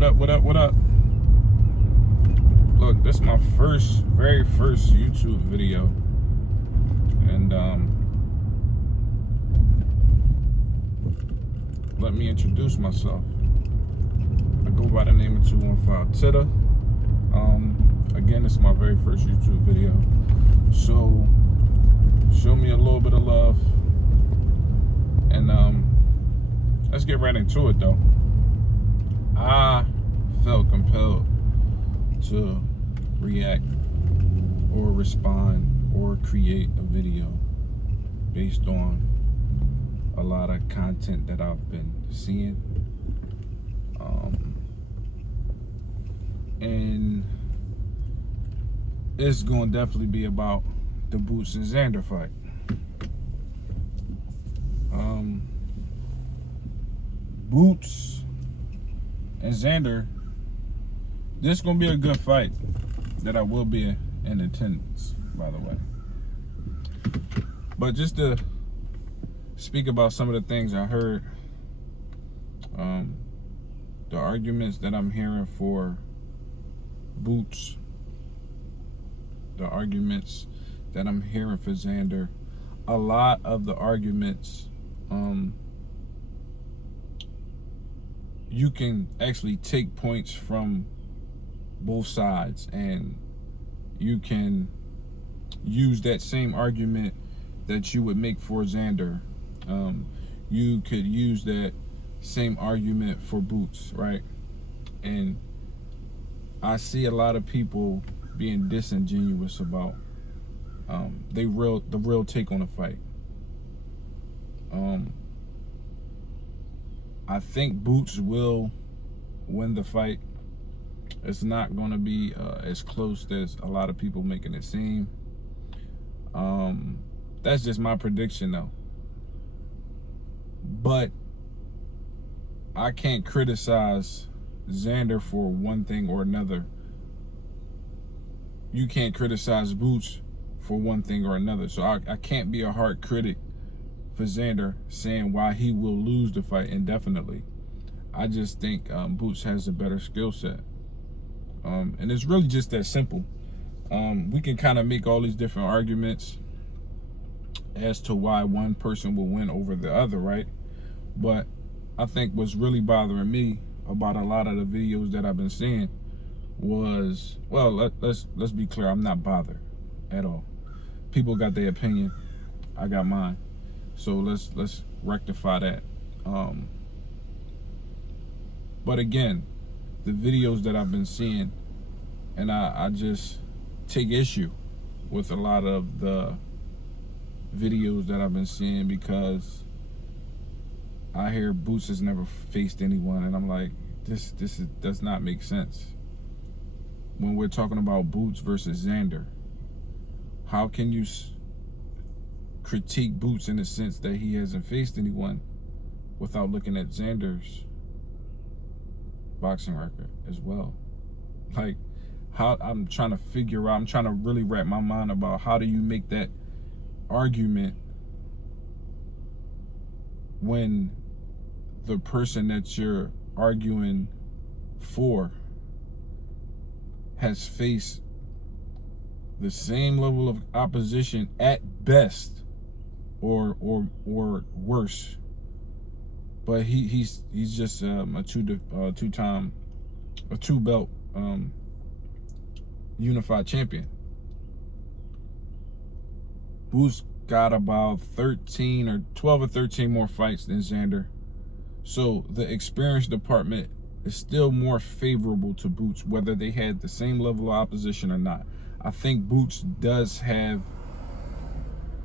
What up, what up, what up? Look, this is my very first YouTube video. And let me introduce myself. I go by the name of 215 Titta. Again, it's my very first YouTube video. So show me a little bit of love. And let's get right into it though. I felt compelled to react or respond or create a video based on a lot of content that I've been seeing. And it's going to definitely be about the Boots and Xander fight. Boots and Xander, this is going to be a good fight that I will be in attendance, by the way. But just to speak about some of the things I heard, the arguments that I'm hearing for Boots, the arguments that I'm hearing for Xander, a lot of the arguments, you can actually take points from both sides, and you can use that same argument that you would make for Xander. You could use that same argument for Boots, right? And I see a lot of people being disingenuous about the real take on the fight. I think Boots will win the fight. It's not going to be as close as a lot of people making it seem. That's just my prediction though. But I can't criticize Xander for one thing or another. You can't criticize Boots for one thing or another. So I can't be a hard critic for Xander saying why he will lose the fight indefinitely. I just think Boots has a better skill set. And it's really just that simple. We can kind of make all these different arguments as to why one person will win over the other, right? But I think what's really bothering me about a lot of the videos that I've been seeing was, well, let's be clear, I'm not bothered at all. People got their opinion, I got mine. So let's rectify that. But again, the videos that I've been seeing, and I just take issue with a lot of the videos that I've been seeing, because I hear Boots has never faced anyone, and I'm like, this does not make sense. When we're talking about Boots versus Xander, how can you critique Boots in the sense that he hasn't faced anyone without looking at Xander's boxing record as well? Like, how I'm trying to really wrap my mind about how do you make that argument when the person that you're arguing for has faced the same level of opposition at best or worse, but he's just a two belt unified champion. Boots got about 12 or 13 more fights than Xander, so the experience department is still more favorable to Boots, whether they had the same level of opposition or not. I think Boots does have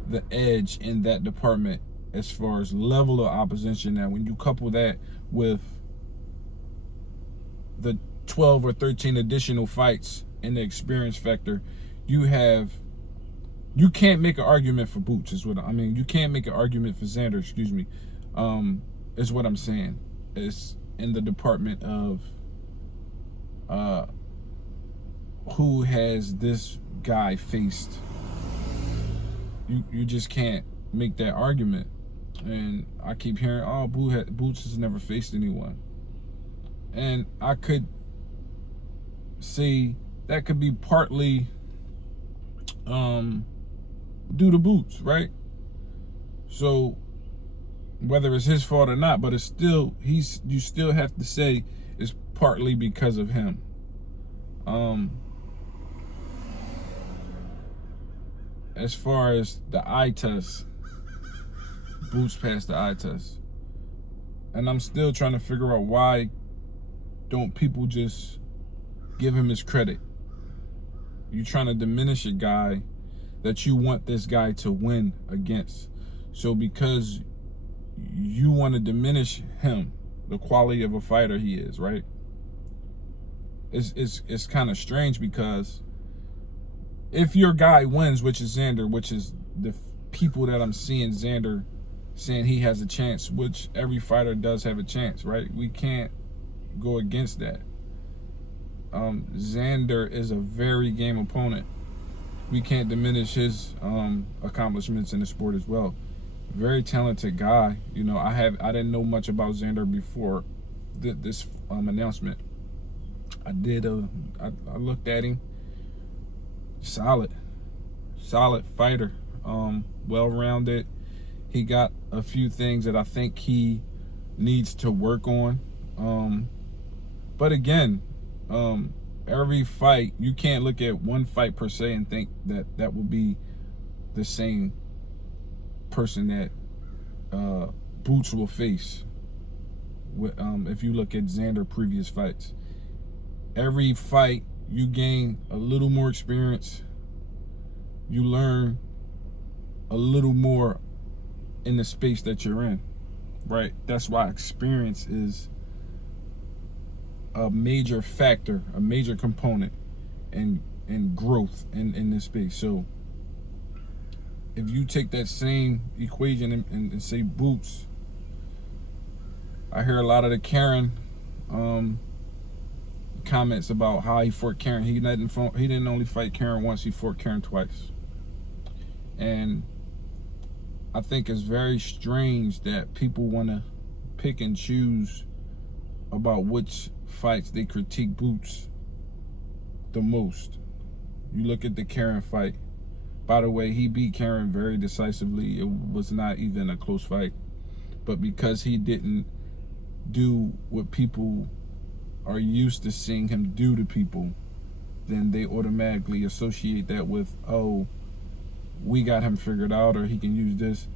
the edge in that department as far as level of opposition. Now, when you couple that with the 12 or 13 additional fights and the experience factor, you can't make an argument for Boots, is what I mean. You can't make an argument for Xander, excuse me, is what I'm saying. It's in the department of who has this guy faced. You just can't make that argument. And I keep hearing, oh, Boots has never faced anyone. And I could see that could be partly due to Boots, right? So whether it's his fault or not, but it's still, you still have to say it's partly because of him. As far as the eye test, Boots passed the eye test. And I'm still trying to figure out why don't people just give him his credit. You're trying to diminish a guy that you want this guy to win against. So because you want to diminish him, the quality of a fighter he is, right? It's kind of strange, because if your guy wins, which is Xander, which is the people that I'm seeing Xander saying he has a chance, which every fighter does have a chance, right? We can't go against that. Xander is a very game opponent. We can't diminish his accomplishments in the sport as well. Very talented guy. You know, I didn't know much about Xander before this announcement. I looked at him. Solid fighter. Well-rounded. He got a few things that I think he needs to work on. But again, every fight, you can't look at one fight per se and think that will be the same person that Boots will face. If you look at Xander previous fights, every fight you gain a little more experience. You learn a little more in the space that you're in, right? That's why experience is a major factor, a major component in growth in this space. So if you take that same equation and say Boots, I hear a lot of the Karen comments about how he fought Karen. He didn't only fight Karen once, he fought Karen twice. And I think it's very strange that people want to pick and choose about which fights they critique Boots the most. You look at the Karen fight. By the way, he beat Karen very decisively. It was not even a close fight. But because he didn't do what people are used to seeing him do to people, then they automatically associate that with, oh, we got him figured out, or he can use this.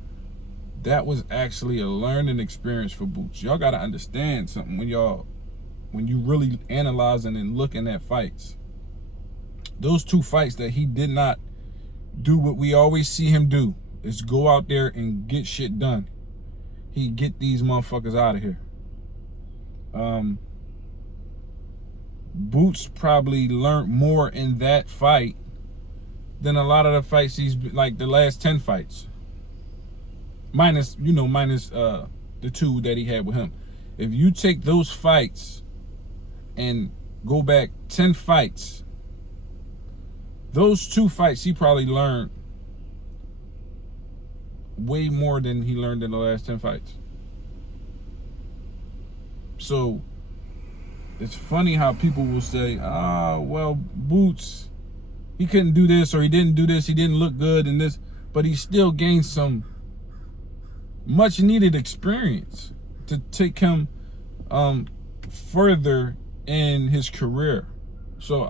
That was actually a learning experience for Boots. Y'all got to understand something when you really analyzing and looking at fights. Those two fights that he did not do what we always see him do, is go out there and get shit done. He get these motherfuckers out of here. Boots probably learned more in that fight than a lot of the fights he's, like the last 10 fights. Minus the 2 that he had with him. If you take those fights and go back 10 fights, those 2 fights he probably learned way more than he learned in the last 10 fights. So it's funny how people will say, well, Boots, he couldn't do this, or he didn't do this, he didn't look good in this, but he still gained some much needed experience to take him further in his career. So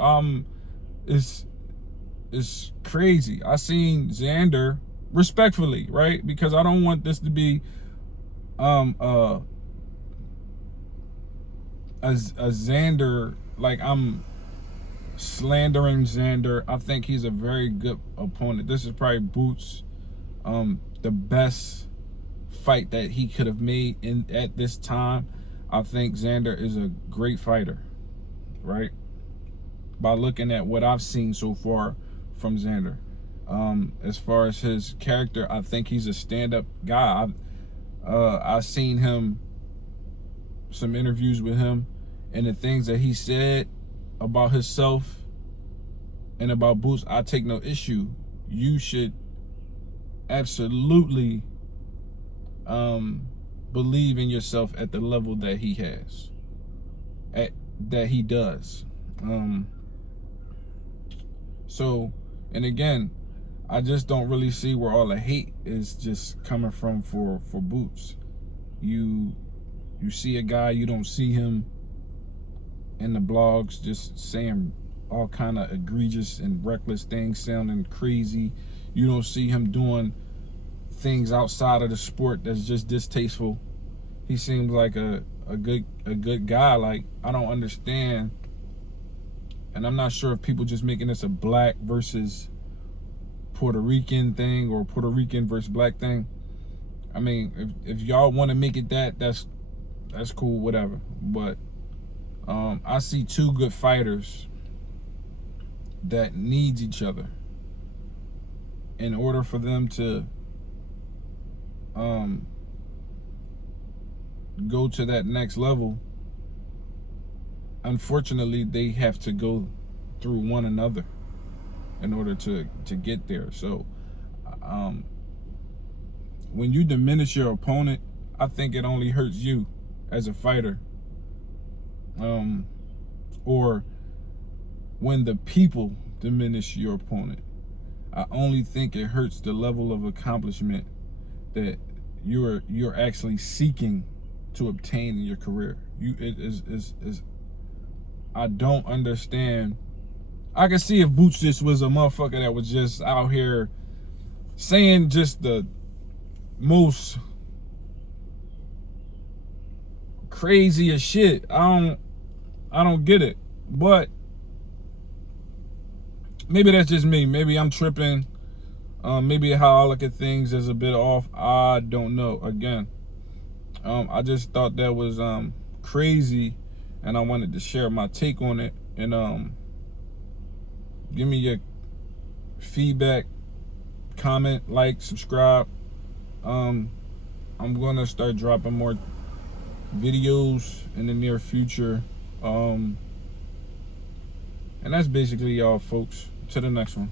it's crazy. I seen Xander, respectfully, right? Because I don't want this to be a Xander, like I'm slandering Xander. I think he's a very good opponent. This is probably Boots' the best fight that he could have made at this time. I think Xander is a great fighter, right? By looking at what I've seen so far from Xander. As far as his character, I think he's a stand-up guy. I've seen him, some interviews with him, and the things that he said about himself and about Boots, I take no issue. You should absolutely believe in yourself at the level that he has. that he does. So, and again, I just don't really see where all the hate is just coming from for Boots. You see a guy, you don't see him in the blogs just saying all kind of egregious and reckless things, sounding crazy. You don't see him doing things outside of the sport that's just distasteful. He seems like a good guy. Like, I don't understand, and I'm not sure if people just making this a black versus Puerto Rican thing or Puerto Rican versus black thing. I mean, if y'all want to make it that's cool, whatever. But I see two good fighters that needs each other in order for them to go to that next level. Unfortunately, they have to go through one another in order to get there. So when you diminish your opponent, I think it only hurts you as a fighter. Or when the people diminish your opponent, I only think it hurts the level of accomplishment that you're actually seeking to obtain in your career. I don't understand. I can see if Boots just was a motherfucker that was just out here saying just the most craziest shit. I don't get it. But maybe that's just me. Maybe I'm tripping. Maybe how I look at things is a bit off. I don't know. Again, I just thought that was crazy, and I wanted to share my take on it. And give me your feedback, comment, like, subscribe. I'm gonna start dropping more videos in the near future. And that's basically y'all, folks. To the next one.